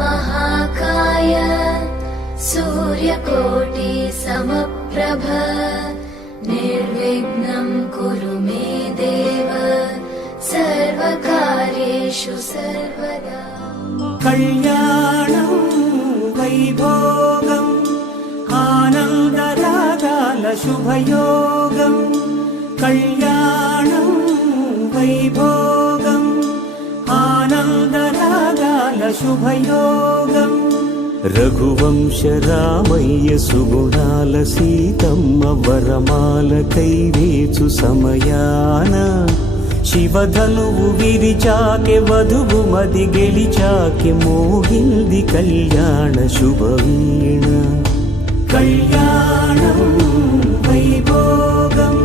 महाकाय सूर्यकोटि समप्रभ निर्विघ्नं कुरु मे देव सर्वकार्येषु सर्वदा। कल्याणं वैभोगम् आनन्दरागाल शुभयोगम् कल्याणं वैभोगम् आनन्दरागाल शुभयोगम् रघुवंश रामय्य सुगुणाल सीतम्म वरमाल कैवेचु समयान శివధనువు విరిచాకె వధువు మది గెలిచాకె మోగింది కళ్యాణ శుభవీణ కళ్యాణం వైభోగం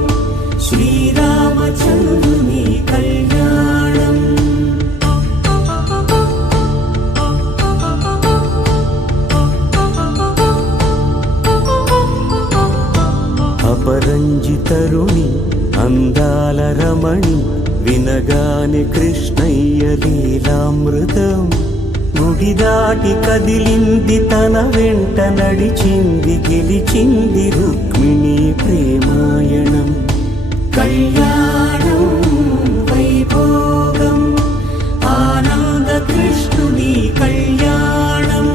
శ్రీరామచంద్రుని కళ్యాణం అపరంజితరుణి అందాల రమణి వినగానే కృష్ణయ్య లీలామృతం గుడి దాటి కదిలింది తన వెంట నడిచింది గెలిచింది రుక్మిణి ప్రేమాయణం కళ్యాణం వైభోగం ఆనంద కృష్ణుని కళ్యాణం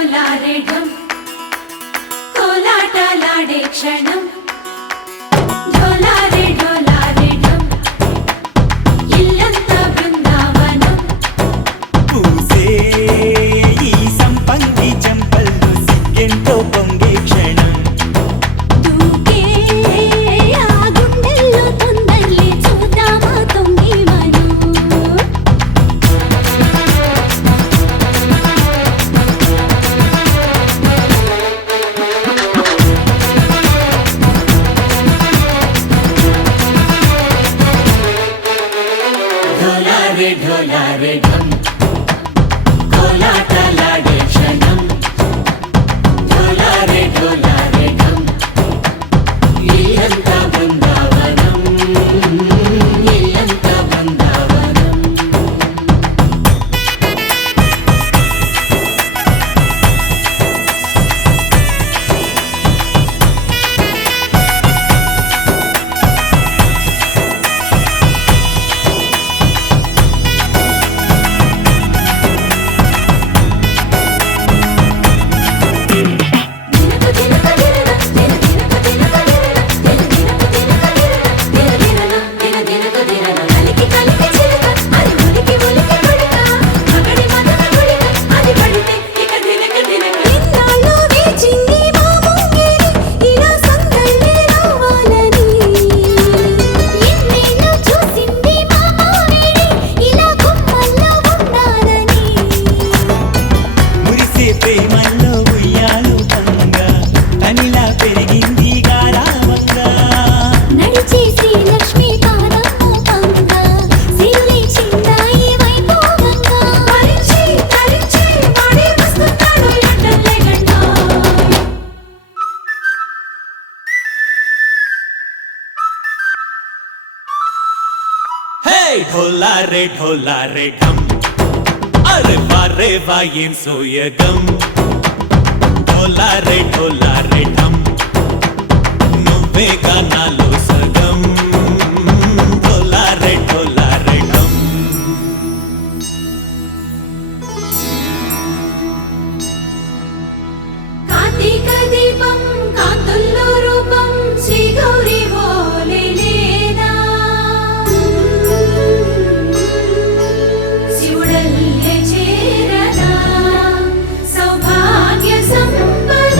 డోలారే ఢమ్ కోలాటలాడే క్షణం డోలారే డోలారే ఢమ్ ఇల్లంతా బృందావనం పూసే ఈ సంపంగి చెంపల్లో సిగ్గెంతో పొంగే క్షణం దూకే ఆ గుండెల్లో తొందరలే చూద్దామా తొంగి మనం ఢోలారే ఢోలారే ఢమ్ కోలాటలాడే క్షణం ఢోలారే ఢోలారే ఢమ్ ఇల్లంతా బృందావనం ఇల్లంతా బృందావనం దినకు దినక దినన కలికి కలికి చిలక అది ఉలికి ఉలికి కొడక మగడి మదన గుడిక అది పడితే ఇక దినక దినక ఇన్నాళ్ళు వేచింది మా ముంగిరి ఇలా సందళ్ళే రావాలని ఎన్నేళ్ళు చూసింది మా మావేడి ఇలా గుమ్మల్లో ఉండాలని మురిసే ప్రేమల్లో ఉయ్యాలు బంగా తనిలా పెరిగింది గారావంగా నడిచే శ్రీలక్ష్మి పాదము పంగా సిరులే చిందాయి వైభోగంగా తరించి తరించి వాడే వస్తున్నాడు ఎండలే గంట హే ఢోలారే ఢోలారే ఢమ్ అరే వారే వా ఏం సోయగం ఢోలారే ఢోలారే ఢమ్ నువ్వే గానాలో సగం ఢోలారే ఢోలారే ఢమ్ కార్తీక దీపం కాంతుల్లో రూపం శ్రీ గౌరీ ఓలే లేదా శివుడల్లే చేరదా సౌభాగ్య సంపద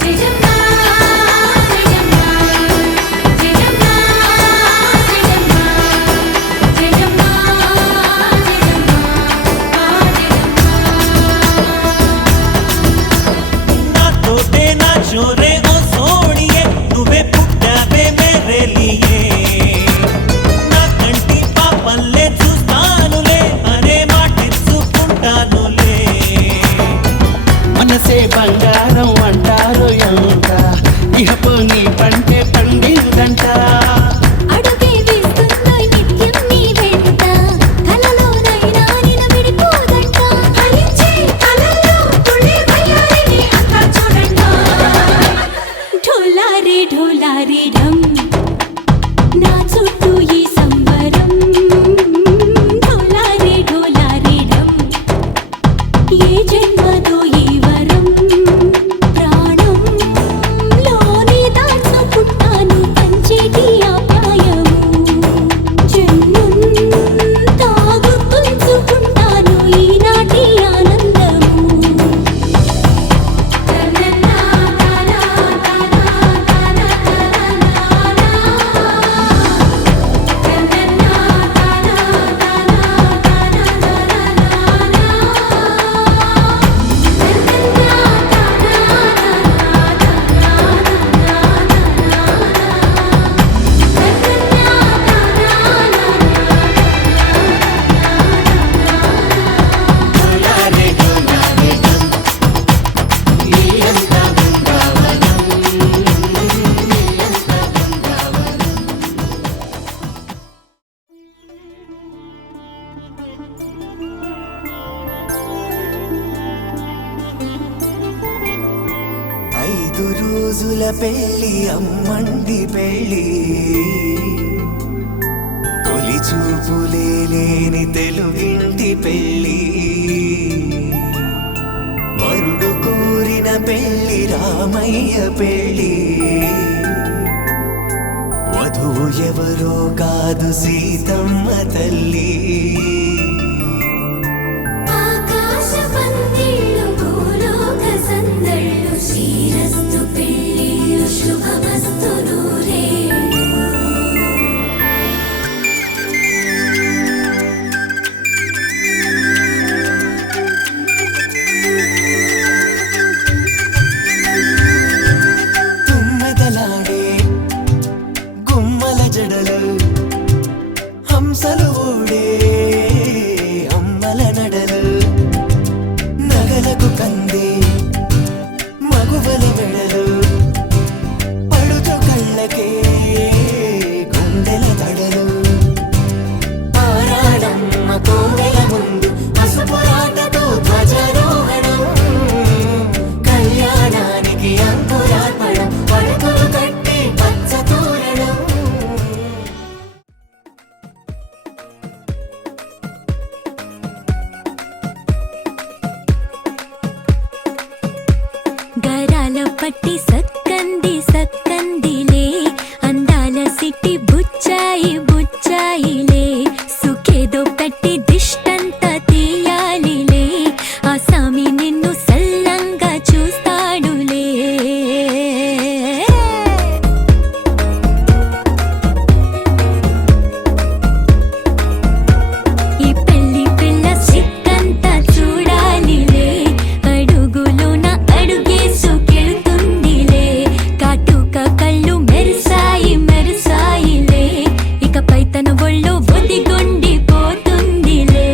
జయజమ్మా జయజమ్మా జయజమ్మా జయజమ్మా జయజమ్మా నాతోటే నా చోరే ఓ సోడియే నువ్వే పుట్టావే మేరే లియే నా కంటి పాపల్లే చూస్తానులే అనే మాటిచ్చుకుంటానులే మనసే బంగారం అంటారు ఎంత ఇహపు నీ పంటే పండిందంట అడుగే వేస్తుందోయ్ నిత్యం నీ వెంట కలలోనైనా నిలబడిపోదంట ఫలించే కలల్లో తుళ్ళే వయ్యారిని అంతా చూడంట ఢోలారే ఢోలారే ఢమ్ నా చుట్టూ ఈ సంబరం ఢోలారే ఢోలారే ఢమ్ ఏ జన్మదో ఈ వరం ప్రాణం 5 రోజుల పెళ్లి అమ్మండి పెళ్లి తొలి చూపులే లేని తెలుగింటి పెళ్లి వరుడు కోరిన పెళ్లి రామయ్య పెళ్లి వధువు ఎవరో కాదు సీతమ్మ తల్లి ఆకాశ పందిళ్ళు భూలోక సందళ్ళు శ్రీరస్తు పెళ్ళిళ్ళు శుభమస్తు నూరేళ్ళు తుమ్మెదలాడే గుమ్మల జడలు హంసలు ఓడే అమ్మల నడలు నగలకు కందే మగువల మెడలు పడుచు కళ్ళకే గుండెల తడలు ఆరాడమ్మ కోవెల ముందు పసుపురాటతో ధ్వజారోహణం కళ్యాణానికి అంకురార్పణం పడకలు కట్టి పచ్చ తోరణం గరాల పట్టి సక్కంది సక్కందిలే అందాల సిట్టి బుచ్చాయి బుచ్చాయిలే సుఖేదో పెట్టి దిష్టంత తీయాలిలే ఆ సామి నిన్ను సల్లంగా చూస్తాడులే ఈ పెళ్లి పిల్ల సిక్కంతా చూడాలిలే అడుగులోన అడుగేసుకెళ్తుందిలే కాటుక కళ్ళు మెరిసాయి మెరిసాయిలే ఇకపై తన ఒళ్ళు ఒదిగొండిపోతుందిలే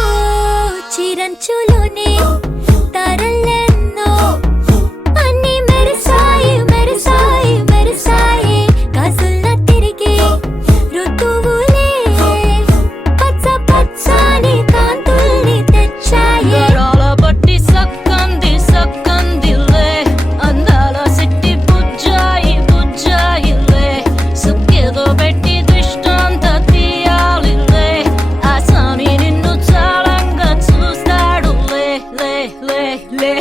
ఓ చిరంచులోనే తారలెన్నో అన్ని మెరిసాయి మెరిసాయి మెరిసాయి కాసుల్ల తిరిగి ఋతువులే పచ్చ పచ్చని కాంతుల్ని తెచ్చాయి గరాల పట్టి సక్కంది సక్కందిలే అందాల సిట్టి బుజ్జాయి బుజ్జాయిలే సుక్కేదో పెట్టి దృష్టాంత తీయాలిలే ఆ స్వామి నిన్ను చాలంగా చూస్తాడు లే లే లే లే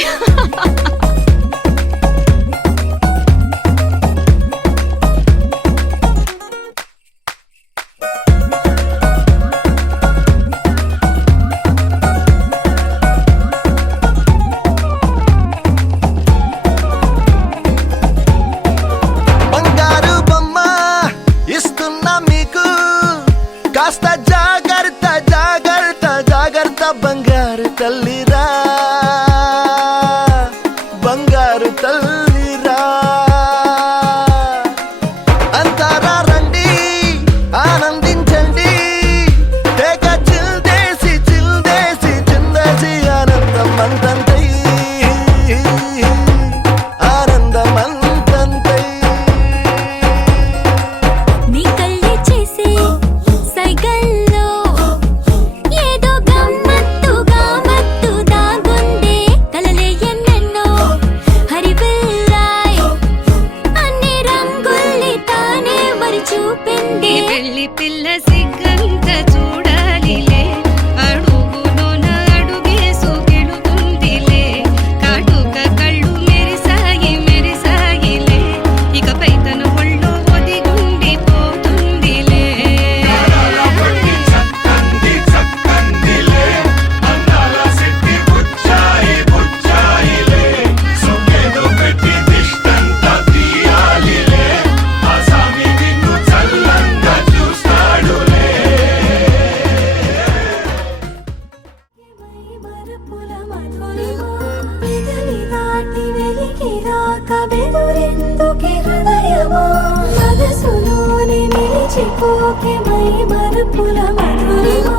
బంగారు బొమ్మ ఇస్తున్నా మీకు కాస్త జాగ్రత్త జాగ్రత్త జాగ్రత్త బంగారు తల్లిరా బంగారు తల్లిరా అంతారా రండి ఆనందించండి తెగ చిల్దేసి చిల్దేసి చిందేసి ఆనందం అంతంతై ఆనందం అంతంతై నీ కళ్ళే చేసే సైగల్లో ఏదో గమ్మత్తుగా మత్తు దాగుందే కలలే ఎన్నెన్నో హరివిల్లాయ్ అన్ని రంగుల్ని తానే మరి చూపింది పెళ్లి పిల్ల సిగ్గంత చూడాలిలే అడుగులోన అడుగేసుకెళుతుందిలే కాటుక కళ్ళు మెరిసాయి మెరిసాయిలే ఇకపై తన ఒళ్ళో ఒదిగుండిపోతుందిలే మరుపుల మధురిమా పెదవి దాటి వెలికి రాక బెదురెందుకే హృదయమా మనసులోని నిలిచిపోకే మై మర మరుపుల మధురిమా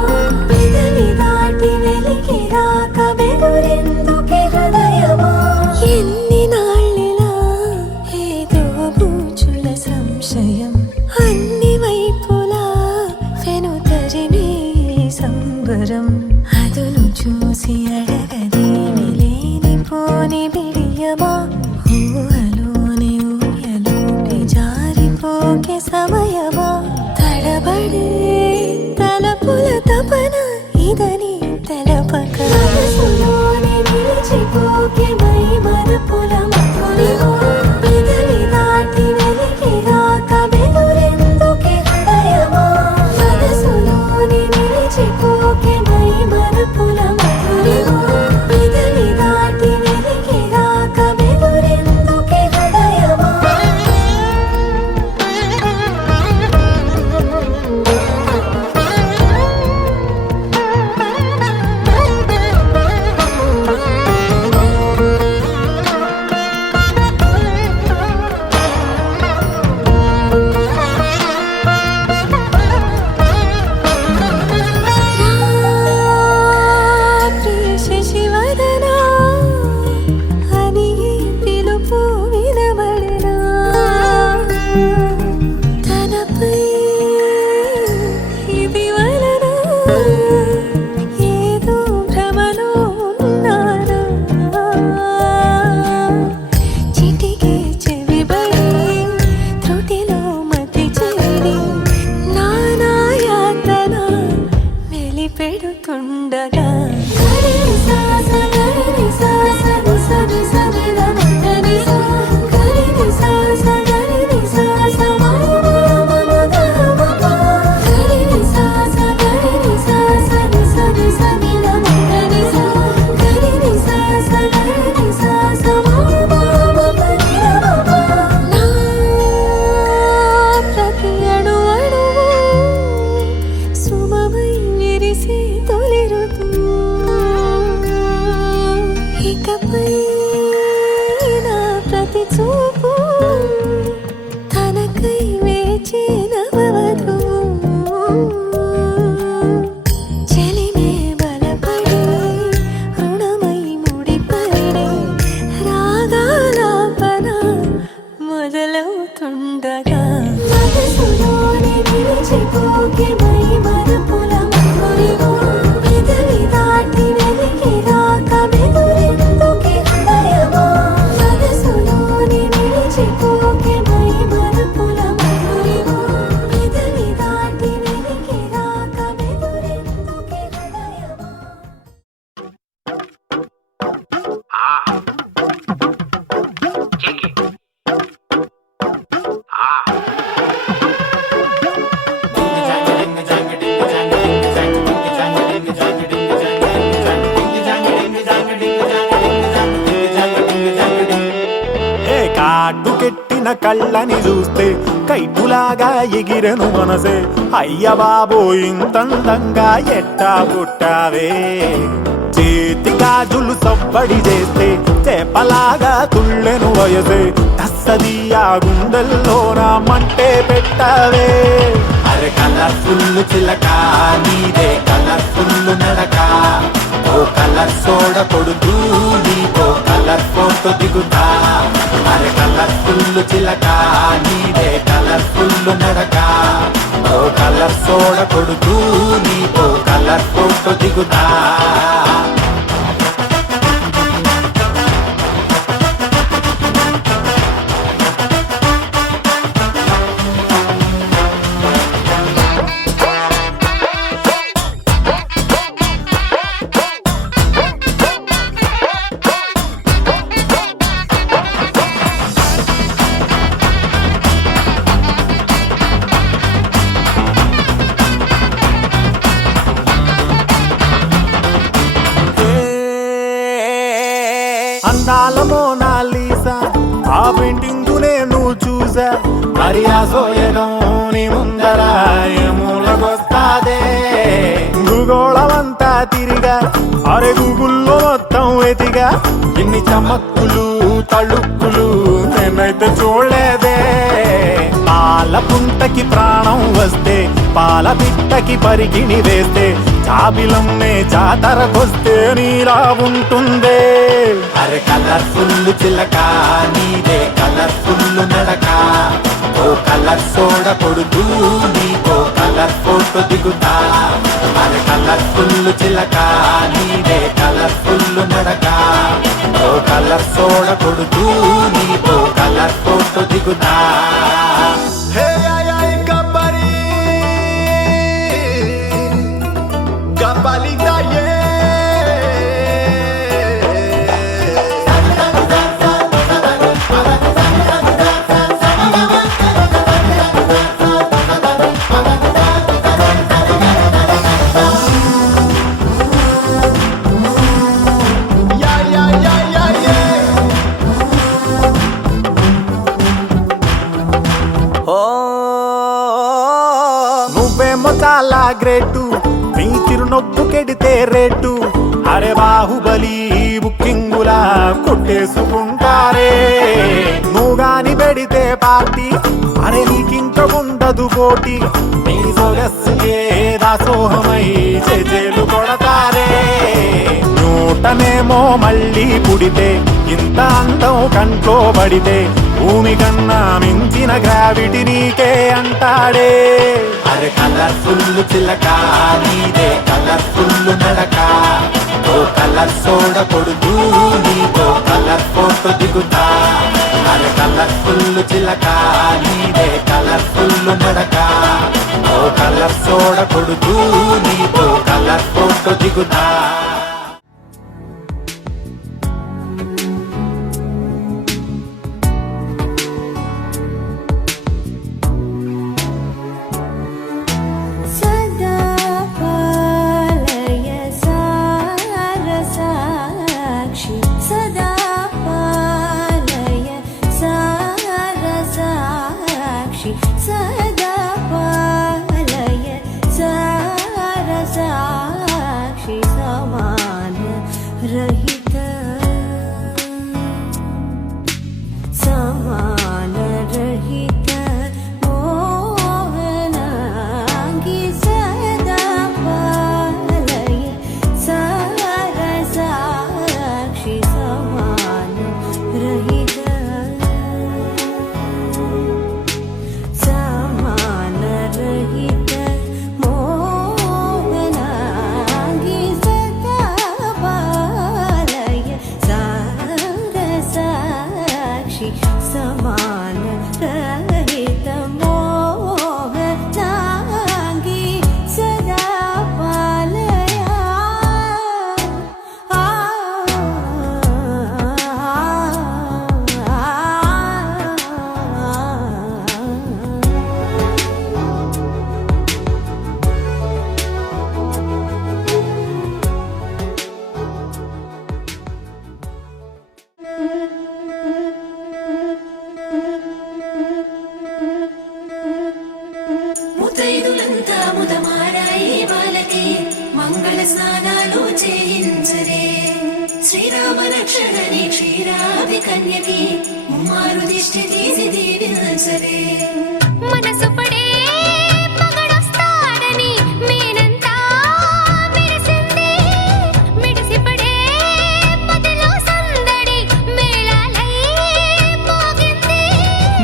పెదవి దాటి వెలికి రాక బెదురెందుకే హృదయమా ఎన్ని నాళ్ళిలా ఏదో బూచుల సంశయం అన్ని వైపులా వెనుతరిమే సంబరం అదును చూసి అడగదేమి లేనిపోని బిడియమా ఊహలోని ఊయలోని జారిపోకే సమయమా తడబడే తలపుల తపన ఇదని తెలపక మనసులోని నిలిచిపోకే మై మరుపుల మధురిమా పెదవి దాటి వెలికి రాక బెదురెందుకే హృదయమా మనసులోని నిలిచిపోకే మై మరుపుల మధురిమా పెదవి దాటి వెలికి రాక బెదురెందుకే హృదయమా శశివదనా అని పిలుపు వినబడనా తనపై ఇది వలన ఏదో భ్రమలో ఉన్నానా చిటికే చెవిబడి త్రుటిలో మతి చేరి నానా యాతన వెలిపెడుతుండగా గరిని సాస గరిని సాస నిసని సనిల మదని సా గరిని సాస గరిని సాస గరిని సాస గరిని సాస నిసని సనిల మదని సా గరిని సాస గరిని సాస నా ప్రతి అణు అణువు సుమమై విరిసే తొలి ఋతువు ఇకపై నా ప్రతి చూపు తనకై వేచి నవవధువు చెలిమే బలపడి రుణమై ముడిపడి రాగాలాపన మొదలవుతుండగా మనసులోని నిలిచిపోకే మై మరుపుల మధురిమా పెదవి దాటి వెలికి రాక బెదురెందుకే హృదయమా మనసులోని నిలిచిపోకే మై మరుపుల మధురిమా పెదవి దాటి వెలికి రాక బెదురెందుకే హృదయమా ఏ కాటుకెట్టిన కళ్ళని చూస్తే కైటులాగా ఎగిరెను మనసే అయ్య బాబో ఇంతందంగా ఎట్టా పుట్టావే చేతి గాజులు సవ్వడి చేస్తే చేపలాగా తుళ్ళెను వయసే తస్సదియా గుండెల్లో నా మంటే పెట్టావే అరే కలర్ఫుల్ చిలక నీదే కలర్ఫుల్ నడక ఓ కలర్ సోడ కొడుతూ నీతో కలర్ ఫోటో దిగుతా అరే కలర్ఫుల్ చిలక నీదే కలర్ఫుల్ నడక ఓ కలర్ సోడ కొడుతూ నీతో కలర్ ఫోటో దిగుతా అందాల మోనాలీసా ఆ పెయింటింగ్ నేను చూసా మరి ఆ సోయడం నీ ముందర మూలకొస్తాదే భూగోళమంతా తిరిగా అరే గూగుల్లో మొత్తం ఎతిగా ఇన్ని చమక్కులు తళుక్కులు నేనైతే చూడలేదే పాల పాల పుంటకి ప్రాణం వస్తే పాల పిట్టకి పరిగిణి వేస్తే చాబిలమ్మే జాతరకొస్తే నీలా ఉంటుందే. అరే కలర్ఫుల్ చిలక నీదే కలర్ఫుల్ నడక, ఓ కలర్ సోడ కొడుతూ నీకో కలర్ ఫోటో దిగుతా. అరే కలర్ఫుల్ చిలక నీదే కలర్ఫుల్ నడక, ఓ కలర్ సోడ కొడుతూ నీకో కలర్ ఫోటో దిగుతా. హే ఆయ్ కబరి కబలిదా ఏ నువ్వేమో చాలా గ్రేటు, నీ చిరునొప్పు కెడితే రేటు. అరే బాహుబలి బుక్కింగులా కొట్టేసుకుంటారే. నువ్వు గాని పెడితే పార్టీ అరే నీకింక ఉండదు పోటీ. నీ సొగస్సుకే దాసోహమై చేజేలు కొడతారే. నూటనేమో మళ్ళీ పుడితే ఇంత అందం కంట్లో పడితే భూమి కన్నా మించిన గ్రావిటీ నీకే అంటాడే. అరే కలర్ఫుల్ చిలక నీదే కలర్ఫుల్ నడక, ఓ కలర్ సోడ కొడుతూ నీకో కలర్ ఫోటో దిగుతా. అరే కలర్ఫుల్ చిలక నీదే కలర్ఫుల్ నడక, ఓ కలర్ సోడ కొడుతూ నీకో కలర్ ఫోటో దిగుతా. సదా పాలయ సారసాక్షి, సదా పాలయ సారసాక్షి, సదా పాలయ సారసాక్షి, సమాన రహిత సమాన రహిత మోహనాంగి, సదా పాలయ సారసాక్షి, సమాన రహిత సమాన రహిత మోహనాంగి, సదా పాలయ సారసాక్షి, సమాన రహిత మోహనాంగి, సదా పాలయ ముతైదులంతా ముదమారాయి బాలకి మంగళ స్నానాలు చేయించరే. శ్రీరామ రక్షణని క్షీరాభి కన్యకి ముమ్మారు దిష్టి తీసి దీవించరే. మనసు పడే మగడొస్తాడని మేనంతా మెరిసింది, మిడిసిపడే మదిలో సందడి మేళాలై మోగింది.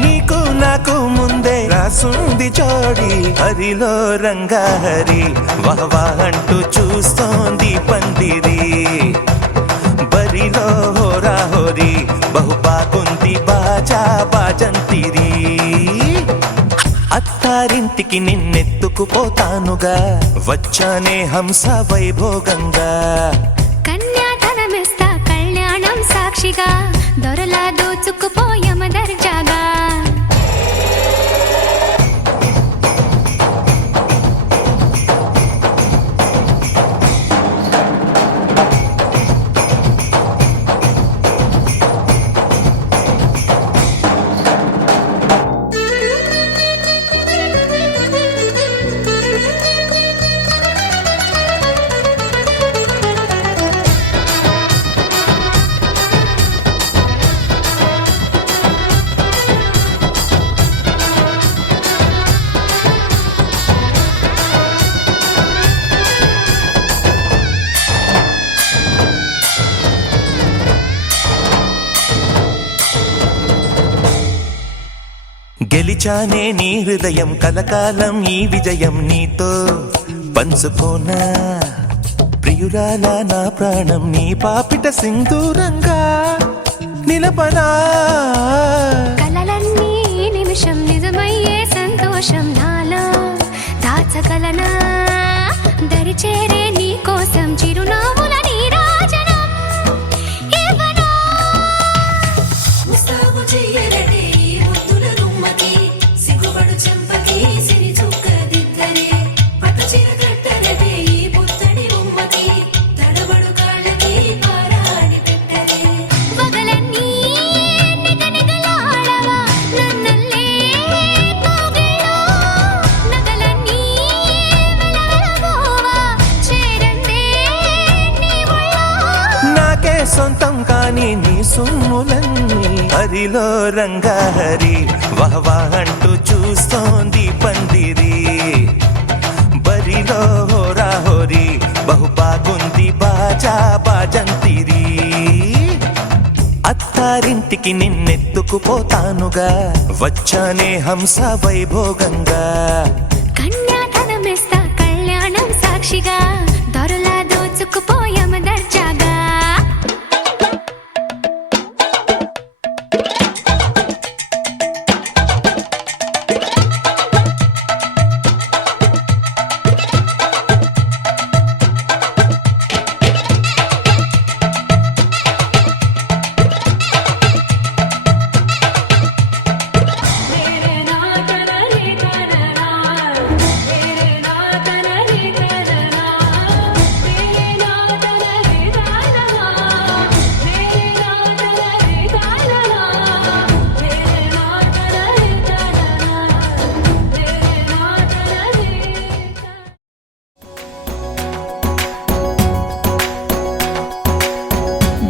నీకు నాకు ముందే రాసుంది జోడి, హరిలో రంగాహరి వహవా అంటూ చూస్తోంది పందిరి. బరిలో హోరా హోరి బహుబాగుంది బాజా బాజంతిరి. అత్తారింటికి నిన్నెత్తుకుపోతానుగా వచ్చానే హంస వైభోగంగా. కన్యాధనమిస్తా కళ్యాణం సాక్షిగా దొరలా దోచుకుపోయమ దర్జాగా. గెలిచానే నీ హృదయం కలకాలం ఈ విజయం నీతో పంచుకోనా ప్రియురాలా నా ప్రాణం నీ పాపిట సింధూరంగా నిలపనా కలలన్నీ నిమిషం నిజమయ్యే సంతోషం నాలో దాచగలనా దరిచేరే నీ కోసం చిరునవ్వుల నీరాజనం ఇవ్వనా ముస్తాబు చెయ్యరటే ఈ ముద్దుల గుమ్మకి సిగ్గుపడు చెంపకి సిరి చుక్క దిద్దరే పట్టు చీర కట్టరటే ఈ పుత్తడి బొమ్మకి తడబడు కాళ్ళకి పారాడి పెట్టరే పగలన్నీ నిగనిగలాడవా నన్నల్లే కోగిలో నగలన్నీ వెలవెలబోవా చేరందే నీ ఒళ్ళో నాకే సొంతం కాని నీ సొమ్ములన్నీ హరిలో రంగాహరి వహవా అంటూ చూస్తోంది పందిరి బరిలో హోరాహోరి బహు బాగుంది బాజా బాజంతిరి అత్తారింటికి నిన్నెత్తుకుపోతానుగా వచ్చానే హంస వైభోగంగా కన్యాధనమిస్తా కళ్యాణం సాక్షిగా దొరలా దోచుకుపోయామ దర్జాగా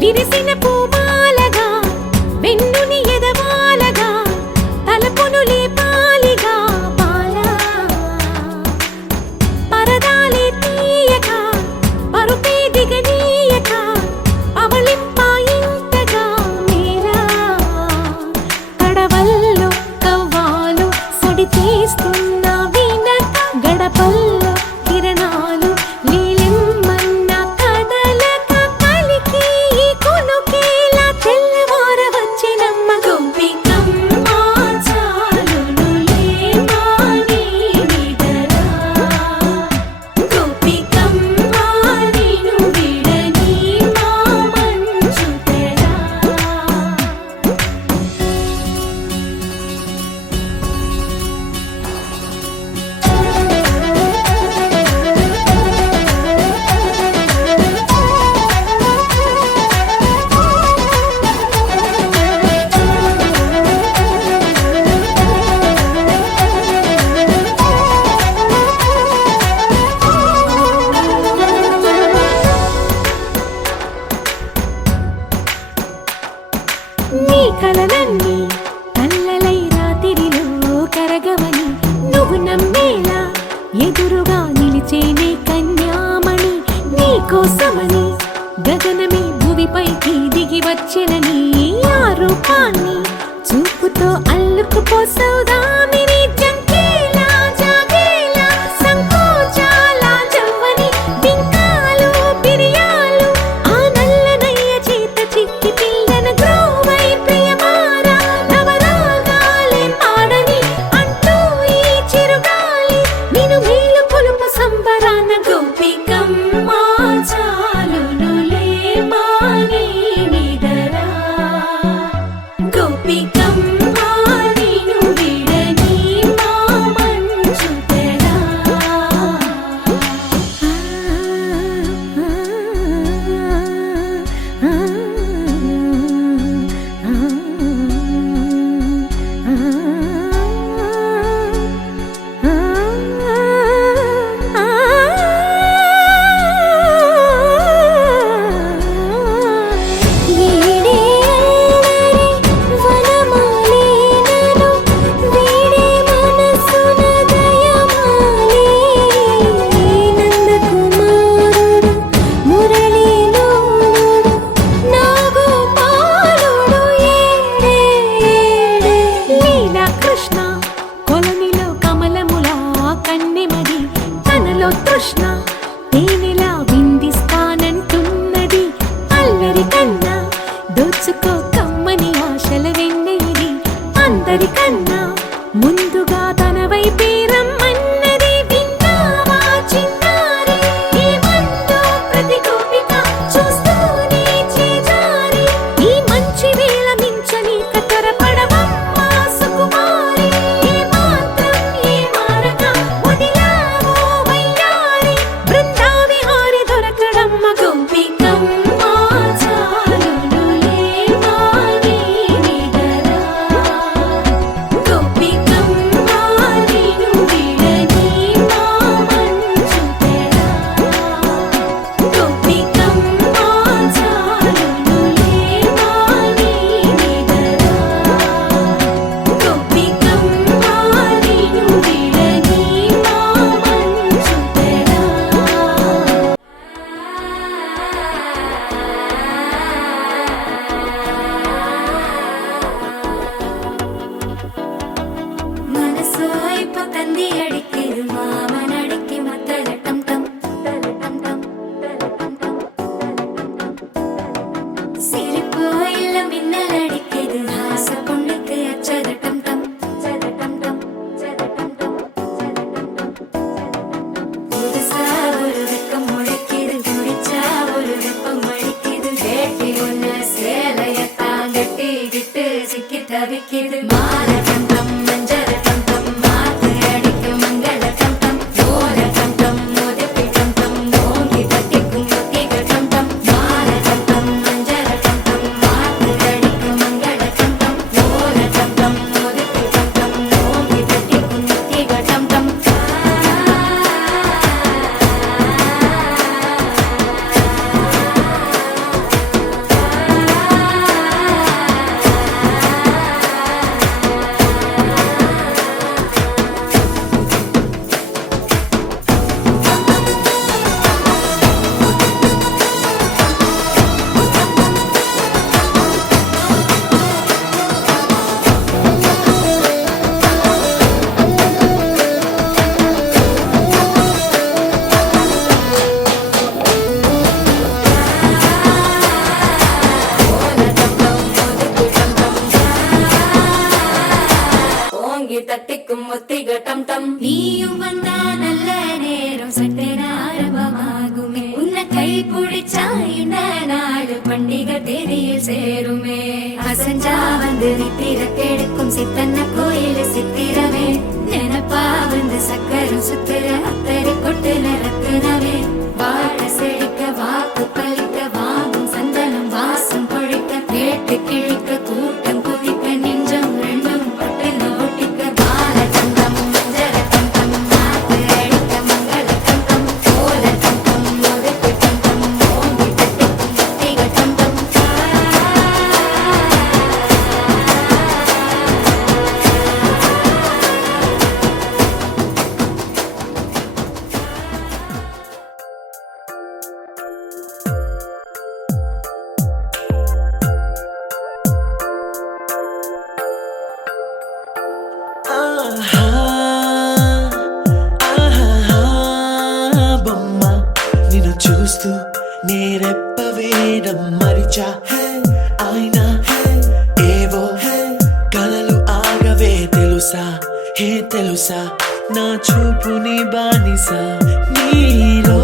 విరిసిన పూమాలగా వెన్నుని ఎదవాలగా తలపును లేపాలిగా బాలా పరదాలే తీయక పరుపే దిగనీయక అవళింపాయింతగా మేరా కడవల్లో కవ్వాలు సడి చేస్తున్న వీణత గడపల్లో కిరణాలు నీలిమ్మన్న కదలక కలికి ఈ కొనుకేలా తెల్లవార వచ్చినమ్మ గోపికమ్మ చాలునులే మాని విడరా గోపికమ్మ నిను విడని మా మంచు తెరా నీ కలలన్నీ కల్లలై రాత్రిలో కరగవని నువ్వు నమ్మేలా ఎదురుగా నిలిచేనే కన్యామణి నీ కోసమని గగనమే భువిపైకి దిగి వచ్చెనని ఆ రూపాన్ని చూపుతో అల్లుకుపోసౌదామిని జంకేలా జాగేలా సంకోచాల జవ్వని బింకాలు బిరియాలు ఆ నల్లనయ్య చేత చిక్కి పిల్లన గ్రోవై ప్రియమారా నవరాగాలే పాడని అంటూ ఈ చిరుగాలి నిన్ను మేలు పొలుపు సంబరాన గోపికమ్మ చాలునులే మాని విడరా గోపికమ్మ నిను విడని தவிக்குது மாற டம் டம் மஞ்சர டம் டம் மாத்து அடிக்கு மங்கள டம் டம் ஓர டம் டம் மோதிப்பி டம் டம் ஓங்கி தட்டிக்கும் முத்திக டம் டம் மாற டம் டம் மஞ்சர டம் டம் மாத்து அடிக்கு மங்கள டம் டம் ஓர டம் டம் மோதிப்பி டம் டம் ஓங்கி தட்டிக்கும் முத்திக டம் டம் ஓங்கி தட்டிக்கும் முத்திக டம் டம் நீயும் வந்தா நல்ல நேரம் சட்டென ஆரம்பமாகுமே உன்னை கை பிடிச்சா இந்த நாடு பண்டிகை தேதியில் சேருமே அசஞ்சா வந்து நித்திர கெடுக்கும் சித்தன்ன கோயில் சித்திரமே நினப்பா வந்து சக்கரம் சுத்துற அத்தரை கொட்டு நிறத்துனவே வாழ செழிக்க வாக்கு பலிக்க வாங்கும் சந்தனம் வாசம் பொழிக்க கேட்டு கிழிக்க கூட்டம் குதிக்க நெஞ்சம் ரெண்டும் பட்டு ஒட்டிக்க பால தங்கம் மஞ்சர தங்கம் மாத்து அடிக்க மங்கள தங்கம் கோல தங்கம் முதுக்கு தங்கம் ஓங்கி தட்டிக்கும் முத்திக தங்கம் బొమ్మ నిన్ను చూస్తూ నేరెప్ప వేయడం మరిచా ఆయన ఏవో కలలు ఆగవే తెలుసా హే తెలుసా నా చూపుని బానిసా నీలో